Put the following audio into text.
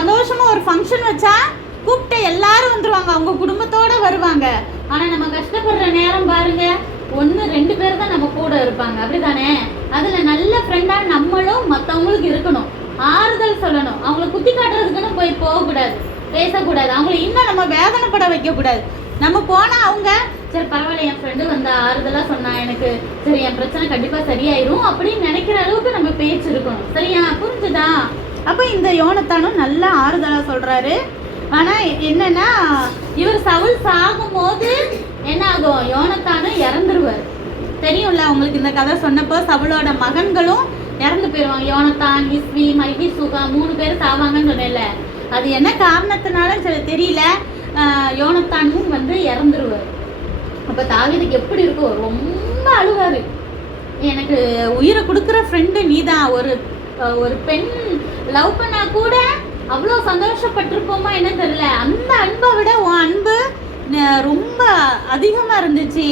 சந்தோஷமா ஒரு ஃபங்க்ஷன் வச்சா கூப்பிட்டு எல்லாரும் வந்துருவாங்க, அவங்க குடும்பத்தோட வருவாங்க. ஆனா நம்ம கஷ்டப்படுற நேரம் பாருங்க, 1-2 பேர் தான் நம்ம கூட இருப்பாங்க, அப்படிதானே? அதுல நல்ல ஃப்ரெண்டா நம்மளும் மற்றவங்களுக்கு இருக்கணும், ஆறுதல் சொல்லணும். அவங்கள குத்தி காட்டுறதுக்குன்னு போகக்கூடாது, பேசக்கூடாது, அவங்கள இன்னும் நம்ம வேதனைப்பட வைக்கக்கூடாது. நம்ம போனால் அவங்க சரி பரவாயில்ல, என் ஃப்ரெண்டு வந்து ஆறுதலாக சொன்னா, எனக்கு சரி என் பிரச்சனை கண்டிப்பாக சரியாயிரும் அப்படின்னு நினைக்கிற அளவுக்கு நம்ம பேச்சு இருக்கணும். சரியா? புரிஞ்சுதா? அப்போ இந்த யோனத்தானும் நல்ல ஆறுதலாக சொல்கிறாரு. ஆனால் என்னன்னா, இவர் சவுல் சாகும் போது என்ன ஆகும், யோனத்தானும் இறந்துருவார். தெரியும்ல உங்களுக்கு, இந்த கதை சொன்னப்போ சவுலோட மகன்களும் இறந்து போயிடுவாங்க. யோனத்தான், இஸ்வி, மல்கிசூகா 3 பேர் சாவாங்கன்னு சொன்னேன்ல. அது என்ன காரணத்தினாலும் சரி தெரியல, யோனத்தானும் வந்து இறந்துருவார். அப்போ தாவீதுக்கு எப்படி இருக்கும், ரொம்ப அழுவார். எனக்கு உயிரை கொடுக்குற ஃப்ரெண்டு நீதான். ஒரு பெண் லவ் பண்ணா கூட அவ்வளோ சந்தோஷப்பட்டிருப்போமா என்ன தெரியல. அந்த அன்பை விட உன் அன்பு ரொம்ப அதிகமாக இருந்துச்சு.